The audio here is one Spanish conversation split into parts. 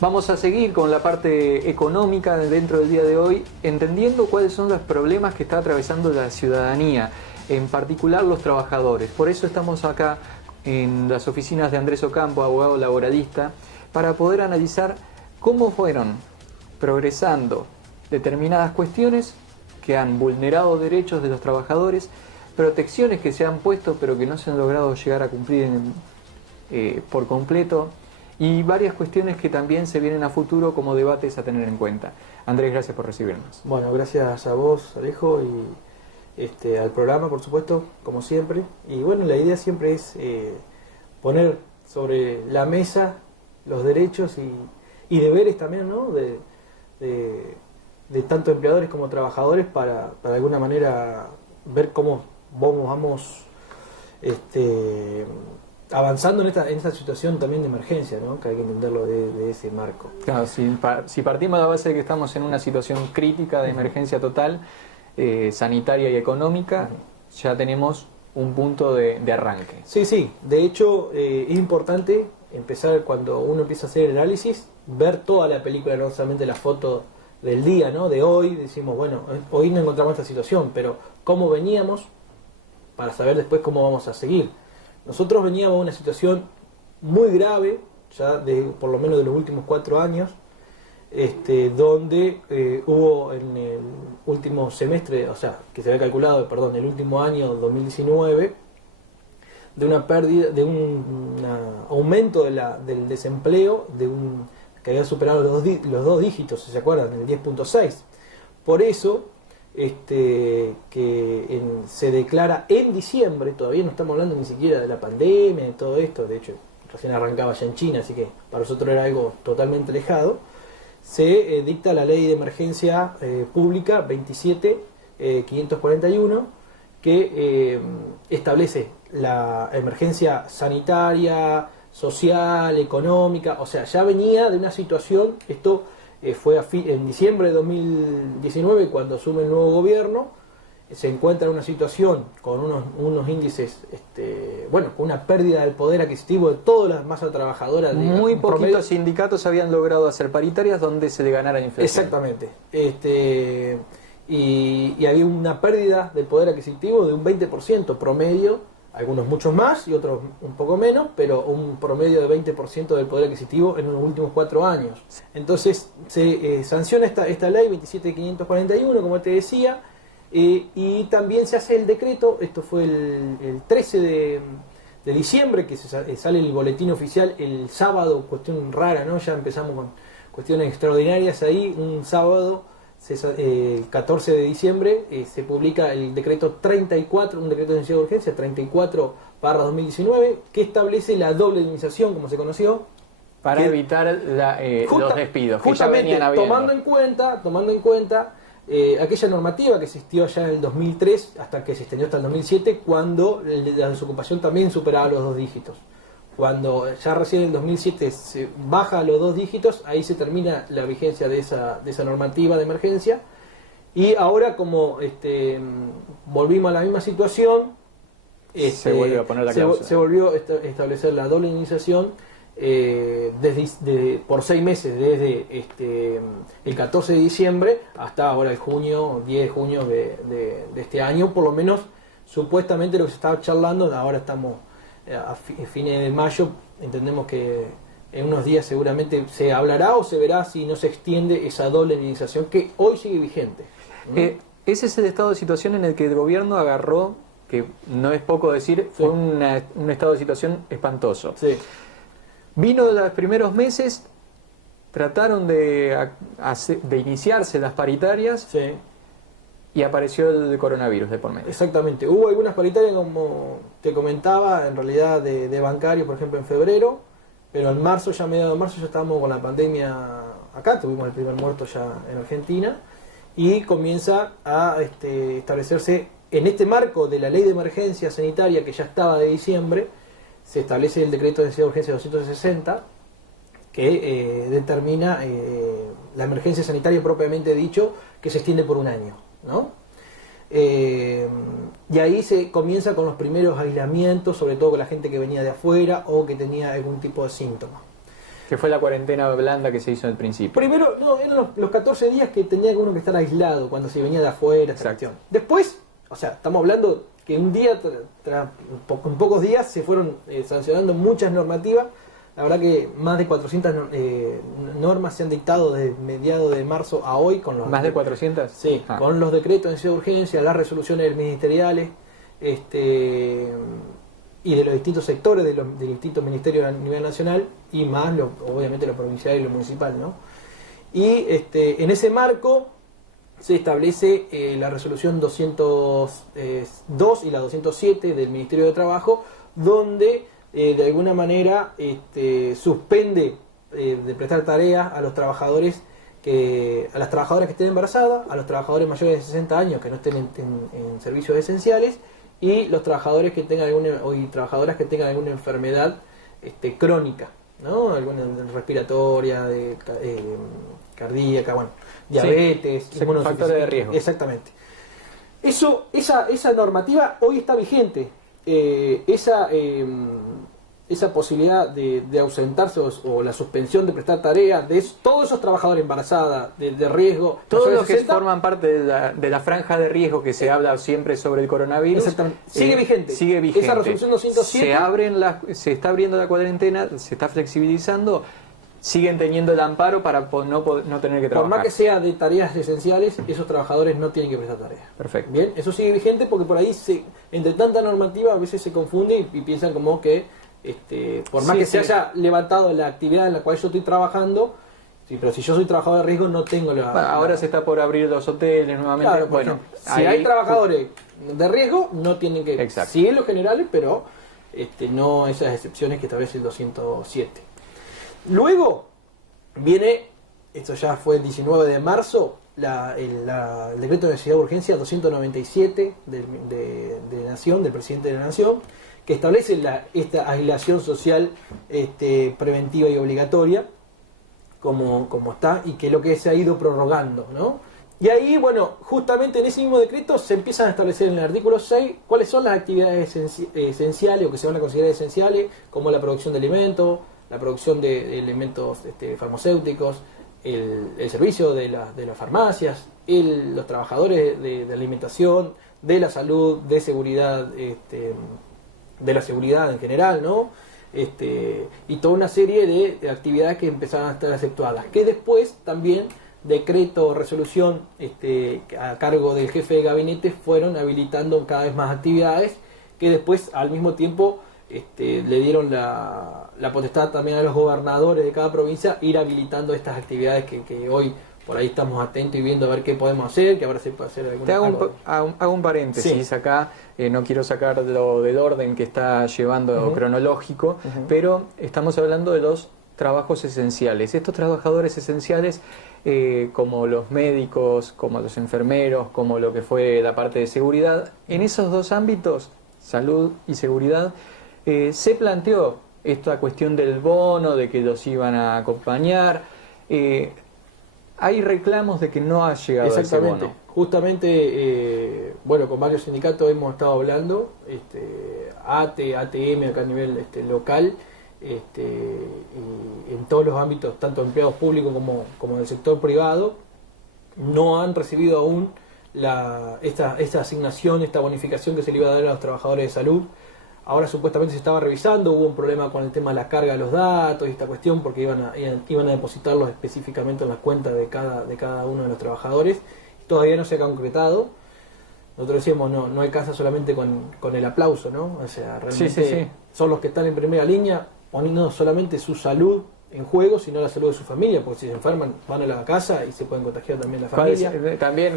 Vamos a seguir con la parte económica dentro del día de hoy, entendiendo cuáles son los problemas que está atravesando la ciudadanía, en particular los trabajadores. Por eso estamos acá en las oficinas de Andrés Ocampo, abogado laboralista, para poder analizar cómo fueron progresando determinadas cuestiones que han vulnerado derechos de los trabajadores, protecciones que se han puesto pero que no se han logrado llegar a cumplir por completo, y varias cuestiones que también se vienen a futuro como debates a tener en cuenta. Andrés, gracias por recibirnos. Bueno, gracias a vos, Alejo, y al programa, por supuesto, como siempre. Y bueno, la idea siempre es poner sobre la mesa los derechos y deberes también, ¿no?, de tanto empleadores como trabajadores para de alguna manera ver cómo vamos avanzando en esta situación también de emergencia, ¿no?, que hay que entenderlo de ese marco. Claro, si partimos de la base de que estamos en una situación crítica de emergencia total, sanitaria y económica, ya tenemos un punto de arranque. Sí, de hecho es importante empezar, cuando uno empieza a hacer el análisis, ver toda la película, no solamente la foto del día, ¿no?, de hoy. Decimos, bueno, hoy no encontramos esta situación, pero cómo veníamos para saber después cómo vamos a seguir. Nosotros veníamos a una situación muy grave, ya por lo menos de los últimos 4 años, donde hubo en el último semestre, o sea, que se había calculado, perdón, el último año 2019, de una pérdida, de un aumento del desempleo, que había superado los 2 dígitos, si se acuerdan, el 10.6. Por eso se declara en diciembre, todavía no estamos hablando ni siquiera de la pandemia, de todo esto, de hecho recién arrancaba ya en China, así que para nosotros era algo totalmente alejado. Se dicta la ley de emergencia pública 27.541, que establece la emergencia sanitaria, social, económica. O sea, ya venía de una situación, esto fue en diciembre de 2019 cuando asume el nuevo gobierno. Se encuentra en una situación con unos índices, con una pérdida del poder adquisitivo de toda la masa trabajadora. Muy poquitos sindicatos habían logrado hacer paritarias donde se le ganara la inflación. Exactamente. Y había una pérdida del poder adquisitivo de un 20% promedio, algunos muchos más y otros un poco menos, pero un promedio de 20% del poder adquisitivo en los últimos 4 años. Entonces se sanciona esta ley 27.541, como te decía. Y también se hace el decreto, esto fue el 13 de diciembre, que sale el boletín oficial el sábado, cuestión rara, ¿no? Ya empezamos con cuestiones extraordinarias ahí. Un sábado, el 14 de diciembre, se publica el decreto 34, un decreto de necesidad de urgencia, 34/2019, que establece la doble indemnización, como se conoció. Para evitar los despidos, que justamente, ya venían habiendo. Tomando en cuenta aquella normativa que existió ya en el 2003 hasta que se extendió hasta el 2007, cuando la desocupación también superaba los 2 dígitos. Cuando ya recién en el 2007 se baja a los 2 dígitos, ahí se termina la vigencia de esa normativa de emergencia. Y ahora, como volvimos a la misma situación, se volvió a poner la cláusula. Se volvió a establecer la doble indemnización por 6 meses, desde el 14 de diciembre hasta ahora el 10 de junio de este año. Por lo menos, supuestamente, lo que se estaba charlando, ahora estamos a fines de mayo, entendemos que en unos días seguramente se hablará o se verá si no se extiende esa doble indemnización que hoy sigue vigente. Ese es el estado de situación en el que el gobierno agarró, que no es poco decir, fue un estado de situación espantoso. Sí. Vino de los primeros meses, trataron de iniciarse las paritarias, Sí. y apareció el coronavirus de por medio. Exactamente. Hubo algunas paritarias, como te comentaba, en realidad de bancarios, por ejemplo, en febrero, pero en marzo, ya a mediados de marzo, ya estábamos con la pandemia acá, tuvimos el primer muerto ya en Argentina, y comienza a establecerse, en este marco de la ley de emergencia sanitaria que ya estaba de diciembre, se establece el decreto de necesidad de urgencia 260, que determina la emergencia sanitaria propiamente dicho, que se extiende por un año, ¿no? Y ahí se comienza con los primeros aislamientos, sobre todo con la gente que venía de afuera o que tenía algún tipo de síntoma. Que fue la cuarentena blanda que se hizo al principio. Primero, no, eran los 14 días que tenía uno que estar aislado cuando se venía de afuera. Esta cuestión. Después, o sea, estamos hablando que un día, en pocos días, se fueron sancionando muchas normativas. La verdad que más de 400 normas se han dictado desde mediados de marzo a hoy. ¿Más de 400? Sí, con los decretos de necesidad de urgencia, las resoluciones ministeriales, y de los distintos sectores de los distintos ministerios a nivel nacional, y más obviamente lo provincial y lo municipal, ¿no? Y en ese marco se establece la resolución 202 y la 207 del Ministerio de Trabajo, donde de alguna manera suspende de prestar tareas a los trabajadores a las trabajadoras que estén embarazadas, a los trabajadores mayores de 60 años que no estén en servicios esenciales, y los trabajadores que tengan trabajadoras que tengan alguna enfermedad crónica, ¿no? Alguna respiratoria, cardíaca, bueno, diabetes, sí, factores de riesgo. Exactamente. Esa normativa hoy está vigente. Esa posibilidad de ausentarse o la suspensión de prestar tareas de todos esos trabajadores embarazadas, de riesgo, todos los que forman parte de la franja de riesgo que se habla siempre sobre el coronavirus, sigue vigente. Esa resolución 207 se está abriendo la cuarentena, se está flexibilizando, siguen teniendo el amparo para no tener que trabajar. Por más que sea de tareas esenciales, esos trabajadores no tienen que prestar tareas. Perfecto. Bien, eso sigue vigente porque por ahí entre tanta normativa a veces se confunde y piensan como que por más que se haya levantado la actividad en la cual yo estoy trabajando, sí, pero si yo soy trabajador de riesgo no tengo ahora se está por abrir los hoteles nuevamente. Claro, bueno, si hay trabajadores de riesgo no tienen que... Exacto. Sí, en los generales, pero no esas excepciones que establece el 207. Luego viene, esto ya fue el 19 de marzo, el decreto de necesidad de urgencia 297 de Nación, del presidente de la Nación, que establece esta aislación social preventiva y obligatoria, como está, y que es lo que se ha ido prorrogando, ¿no? Y ahí, bueno, justamente en ese mismo decreto se empiezan a establecer en el artículo 6 cuáles son las actividades esenciales o que se van a considerar esenciales, como la producción de alimentos, la producción de elementos farmacéuticos, el servicio de las farmacias, los trabajadores de alimentación, de la salud, de seguridad, de la seguridad en general, ¿no? Y toda una serie de actividades que empezaron a estar efectuadas, que después también decreto o resolución a cargo del jefe de gabinete fueron habilitando cada vez más actividades, que después al mismo tiempo le dieron la potestad también a los gobernadores de cada provincia ir habilitando estas actividades que hoy por ahí estamos atentos y viendo a ver qué podemos hacer, que ahora se puede hacer alguna... Te hago un paréntesis, sí. Acá no quiero sacarlo del orden que está llevando cronológico, pero estamos hablando de los trabajos esenciales. Estos trabajadores esenciales, como los médicos, como los enfermeros, como lo que fue la parte de seguridad, en esos dos ámbitos, salud y seguridad, se planteó esta cuestión del bono, de que los iban a acompañar. Hay reclamos de que no ha llegado ese bono. Justamente, bueno, con varios sindicatos hemos estado hablando, ATE, ATM acá a nivel local, y en todos los ámbitos, tanto empleados públicos como del sector privado, no han recibido aún esta asignación, esta bonificación que se le iba a dar a los trabajadores de salud. Ahora supuestamente se estaba revisando, hubo un problema con el tema de la carga de los datos y esta cuestión, porque iban a depositarlos específicamente en las cuentas de cada uno de los trabajadores. Todavía no se ha concretado. Nosotros decíamos, no alcanza solamente con el aplauso, ¿no? O sea, realmente son los que están en primera línea, poniendo solamente su salud en juego, sino la salud de su familia, porque si se enferman van a la casa y se pueden contagiar también la familia.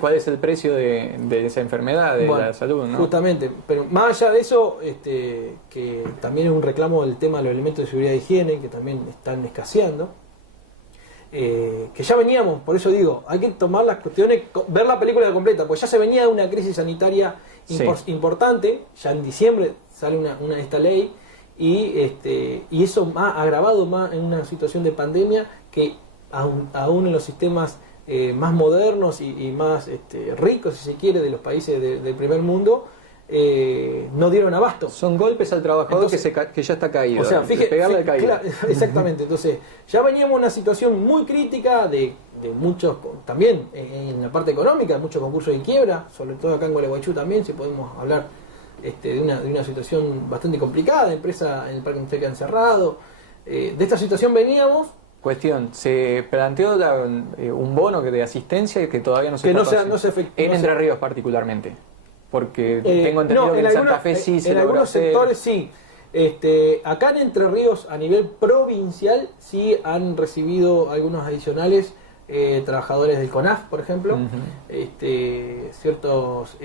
¿Cuál es el precio de esa enfermedad, de la salud, ¿no? Justamente, pero más allá de eso, que también es un reclamo del tema de los elementos de seguridad y higiene, que también están escaseando, que ya veníamos, por eso digo, hay que tomar las cuestiones, ver la película completa, pues ya se venía de una crisis sanitaria importante, ya en diciembre sale esta ley, y eso ha agravado más en una situación de pandemia que aún en los sistemas más modernos y más ricos, si se quiere, de los países del primer mundo, no dieron abasto. Son golpes al trabajador. Entonces, que ya está caído. O sea, pegarle al caído. Claro, exactamente. Entonces, ya veníamos en una situación muy crítica de muchos, también en la parte económica, muchos concursos de quiebra, sobre todo acá en Gualeguaychú también, si podemos hablar de una situación bastante complicada, de empresa en el parque industrial que han cerrado. De esta situación veníamos. Cuestión, se planteó un bono de asistencia que todavía no se en Entre Ríos particularmente. Porque tengo entendido que en Santa Fe sí se en algunos sectores sí. Acá en Entre Ríos, a nivel provincial, sí han recibido algunos adicionales trabajadores del CONAF, por ejemplo. Ciertos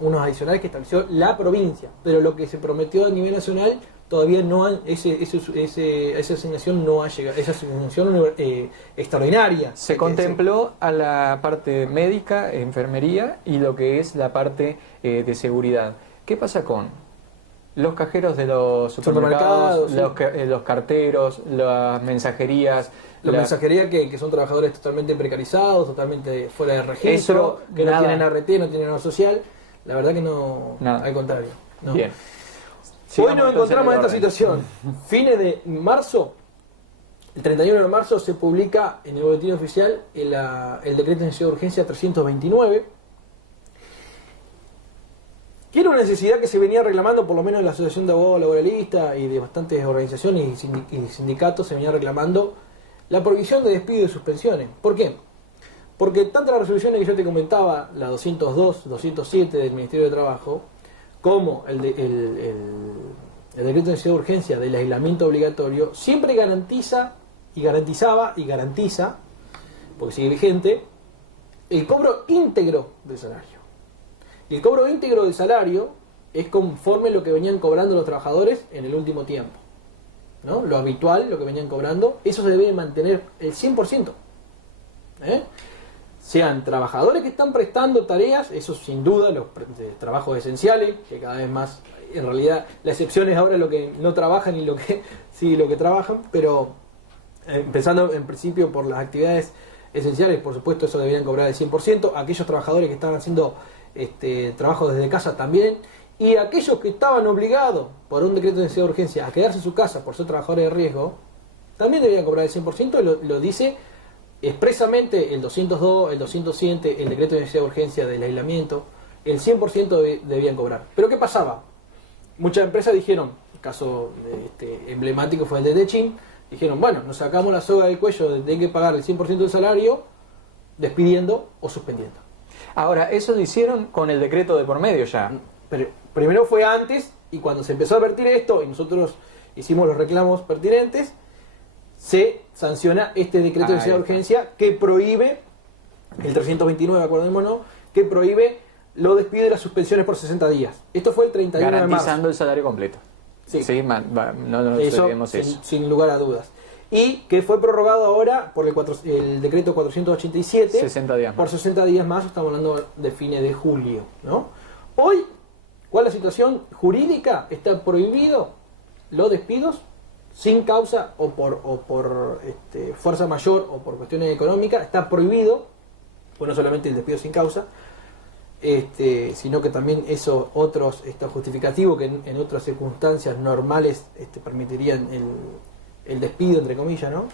unos adicionales que estableció la provincia. Pero lo que se prometió a nivel nacional todavía no esa asignación no ha llegado, esa asignación extraordinaria. Se contempló a la parte médica, enfermería y lo que es la parte de seguridad. ¿Qué pasa con los cajeros de los supermercados, los carteros, las mensajerías? La mensajería que son trabajadores totalmente precarizados, totalmente fuera de registro, que no tienen ART, no tienen obra social. La verdad que no, al contrario. No. Bien. Hoy nos encontramos en esta situación. Fines de marzo, el 31 de marzo se publica en el boletín oficial el decreto de necesidad de urgencia 329, que era una necesidad que se venía reclamando, por lo menos en la Asociación de Abogados Laboralistas y de bastantes organizaciones y sindicatos, se venía reclamando la prohibición de despido y suspensiones. ¿Por qué? Porque tanto las resoluciones que yo te comentaba, la 202, 207 del Ministerio de Trabajo, como el decreto de necesidad de urgencia del aislamiento obligatorio, siempre garantiza, porque sigue vigente, el cobro íntegro del salario. Y el cobro íntegro del salario es conforme lo que venían cobrando los trabajadores en el último tiempo, ¿no? Lo habitual, lo que venían cobrando, eso se debe mantener el 100%. Sean trabajadores que están prestando tareas, eso sin duda, los trabajos esenciales, que cada vez más, en realidad, la excepción es ahora lo que no trabajan y lo que trabajan, pero empezando en principio por las actividades esenciales, por supuesto, eso deberían cobrar el 100%, aquellos trabajadores que estaban haciendo trabajo desde casa también, y aquellos que estaban obligados por un decreto de necesidad de urgencia a quedarse en su casa por ser trabajadores de riesgo, también deberían cobrar el 100%, lo dice expresamente el 202, el 207, el decreto de necesidad de urgencia del aislamiento, el 100% debían cobrar. Pero ¿qué pasaba? Muchas empresas dijeron, el caso emblemático fue el de Techin, dijeron, bueno, nos sacamos la soga del cuello de tener que pagar el 100% del salario, despidiendo o suspendiendo. Ahora, eso lo hicieron con el decreto de por medio ya. Pero primero fue antes, y cuando se empezó a advertir esto, y nosotros hicimos los reclamos pertinentes, se sanciona este decreto de necesidad de urgencia que prohíbe, el 329, acordémonos, que prohíbe los despidos y las suspensiones por 60 días. Esto fue el 31 de marzo. Garantizando el salario completo. Sí, no eso, sin lugar a dudas. Y que fue prorrogado ahora por el decreto 487 60 días más. Por 60 días más, estamos hablando de fines de julio, ¿no? Hoy, ¿cuál es la situación jurídica? Está prohibido los despidos sin causa o por fuerza mayor o por cuestiones económicas. Está prohibido, pues no solamente el despido sin causa, sino que también esos otros justificativos que en otras circunstancias normales permitirían el despido, entre comillas, ¿no?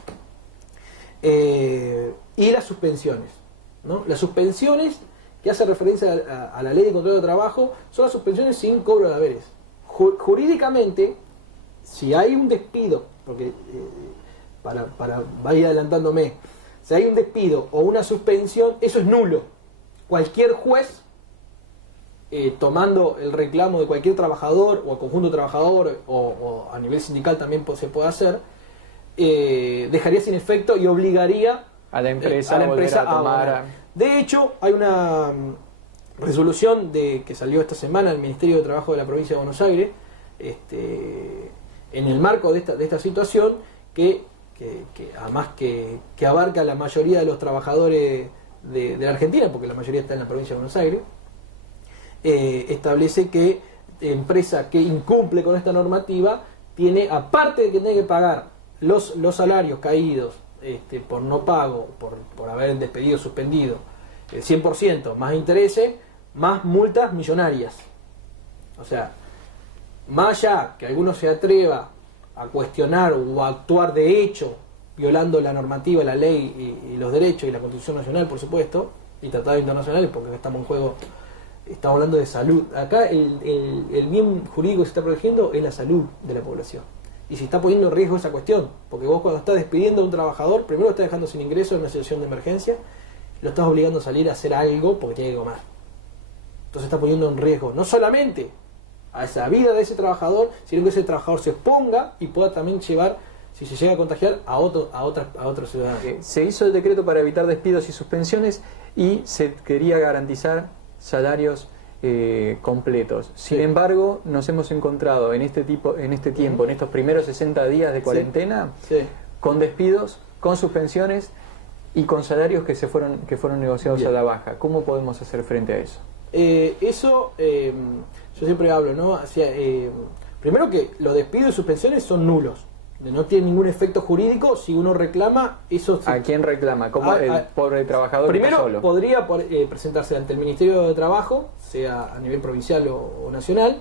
Y las suspensiones, ¿no? Las suspensiones que hacen referencia a la ley de control de trabajo son las suspensiones sin cobro de haberes. Jurídicamente, si hay un despido, porque para ir adelantándome, si hay un despido o una suspensión, eso es nulo. Cualquier juez, tomando el reclamo de cualquier trabajador o conjunto de trabajadores o a nivel sindical también se puede hacer, dejaría sin efecto y obligaría a la empresa a tomar. De hecho, hay una resolución que salió esta semana del Ministerio de Trabajo de la Provincia de Buenos Aires, en el marco de esta situación, que además que abarca la mayoría de los trabajadores de la Argentina, porque la mayoría está en la Provincia de Buenos Aires, establece que empresa que incumple con esta normativa tiene, aparte de que tiene que pagar los salarios caídos por no pago, por haber despedido, suspendido, el 100%, más intereses, más multas millonarias. O sea, más allá que alguno se atreva a cuestionar o a actuar de hecho, violando la normativa, la ley y los derechos y la Constitución Nacional, por supuesto, y tratados internacionales, porque estamos en juego, estamos hablando de salud. Acá el bien jurídico que se está protegiendo es la salud de la población. Y se está poniendo en riesgo esa cuestión, porque vos cuando estás despidiendo a un trabajador, primero lo estás dejando sin ingreso en una situación de emergencia, lo estás obligando a salir a hacer algo porque tiene que comer. Entonces está poniendo en riesgo no solamente a esa vida de ese trabajador, sino que ese trabajador se exponga y pueda también llevar, si se llega a contagiar, a otros ciudadanos. Se hizo el decreto para evitar despidos y suspensiones y se quería garantizar salarios completos. Sin embargo, nos hemos encontrado en este tiempo, en estos primeros 60 días de cuarentena, con despidos, con suspensiones y con salarios que fueron negociados a la baja. ¿Cómo podemos hacer frente a eso? Yo siempre hablo, ¿no? Primero que los despidos y suspensiones son nulos. No tiene ningún efecto jurídico. Si uno reclama, eso... ¿A quién reclama? ¿Por el trabajador? Primero, solo podría presentarse ante el Ministerio de Trabajo, sea a nivel provincial o nacional,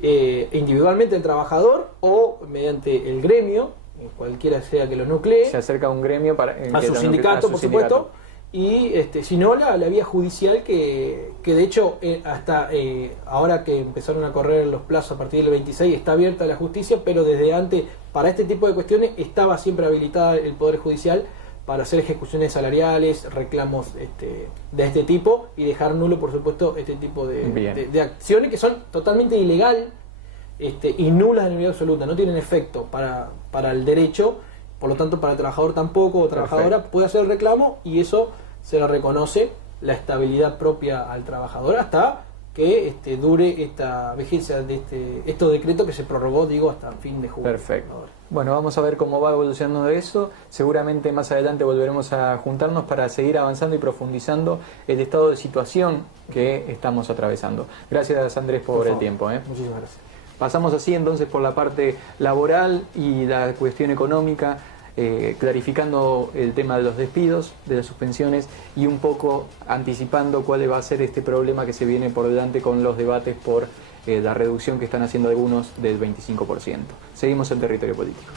individualmente el trabajador o mediante el gremio, cualquiera sea que lo nuclee. Se acerca a un gremio a su sindicato, por supuesto. Y si no, la vía judicial que de hecho hasta ahora que empezaron a correr los plazos a partir del 26 está abierta la justicia, pero desde antes para este tipo de cuestiones estaba siempre habilitada el Poder Judicial para hacer ejecuciones salariales, reclamos de este tipo y dejar nulo, por supuesto, este tipo de acciones que son totalmente ilegal y nulas de nivel absoluta, no tienen efecto para el derecho. Por lo tanto, para el trabajador tampoco, o trabajadora puede hacer el reclamo y eso se le reconoce la estabilidad propia al trabajador hasta que dure esta vigencia de estos decretos que se prorrogó, digo, hasta fin de julio. Perfecto. Bueno, vamos a ver cómo va evolucionando eso. Seguramente más adelante volveremos a juntarnos para seguir avanzando y profundizando el estado de situación que estamos atravesando. Gracias, Andrés, por el tiempo. Muchísimas gracias. Pasamos así entonces por la parte laboral y la cuestión económica, clarificando el tema de los despidos, de las suspensiones y un poco anticipando cuál va a ser este problema que se viene por delante con los debates por la reducción que están haciendo algunos del 25%. Seguimos en Territorio Político.